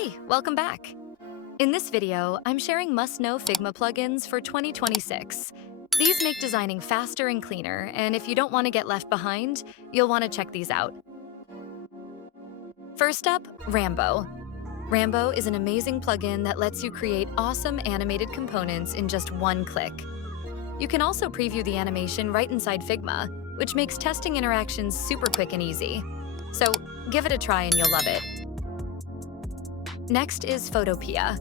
Hey, welcome back. In this video, I'm sharing must-know Figma plugins for 2026. These make designing faster and cleaner, and if you don't want to get left behind, you'll want to check these out. First up, Rambo. Rambo is an amazing plugin that lets you create awesome animated components in just one click. You can also preview the animation right inside Figma, which makes testing interactions super quick and easy. So give it a try and you'll love it. Next is Photopea.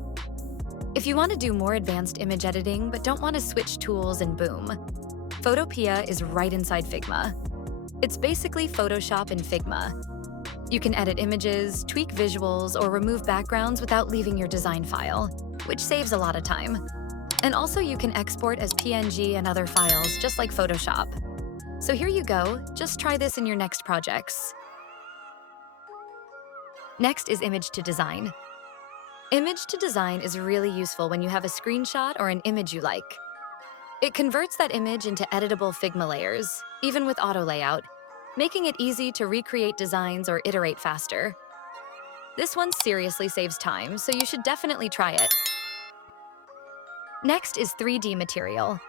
If you want to do more advanced image editing but don't want to switch tools and boom, Photopea is right inside Figma. It's basically Photoshop in Figma. You can edit images, tweak visuals, or remove backgrounds without leaving your design file, which saves a lot of time. And also you can export as PNG and other files just like Photoshop. So here you go, just try this in your next projects. Next is Image to Design. Image to Design is really useful when you have a screenshot or an image you like. It converts that image into editable Figma layers, even with auto layout, making it easy to recreate designs or iterate faster. This one seriously saves time, so you should definitely try it. Next is 3D Material.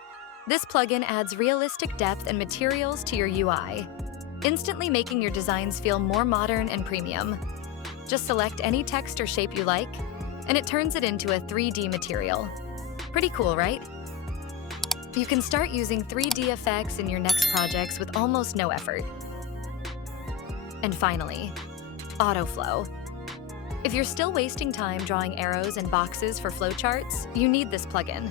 This plugin adds realistic depth and materials to your UI, instantly making your designs feel more modern and premium. Just select any text or shape you like, and it turns it into a 3D material. Pretty cool, right? You can start using 3D effects in your next projects with almost no effort. And finally, Autoflow. If you're still wasting time drawing arrows and boxes for flowcharts, you need this plugin.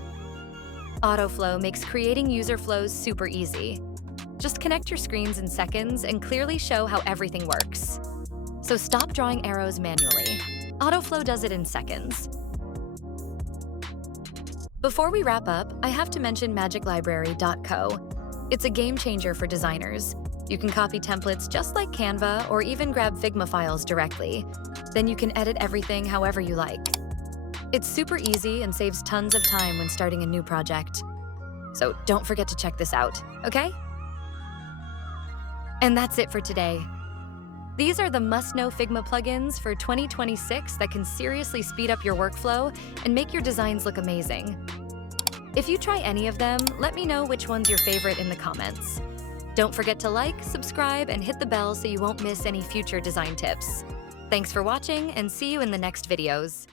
Autoflow makes creating user flows super easy. Just connect your screens in seconds and clearly show how everything works. So stop drawing arrows manually. Autoflow does it in seconds. Before we wrap up, I have to mention magiclibrary.co. It's a game changer for designers. You can copy templates just like Canva or even grab Figma files directly. Then you can edit everything however you like. It's super easy and saves tons of time when starting a new project. So don't forget to check this out, okay? And that's it for today. These are the must-know Figma plugins for 2026 that can seriously speed up your workflow and make your designs look amazing. If you try any of them, let me know which one's your favorite in the comments. Don't forget to like, subscribe, and hit the bell so you won't miss any future design tips. Thanks for watching, and see you in the next videos.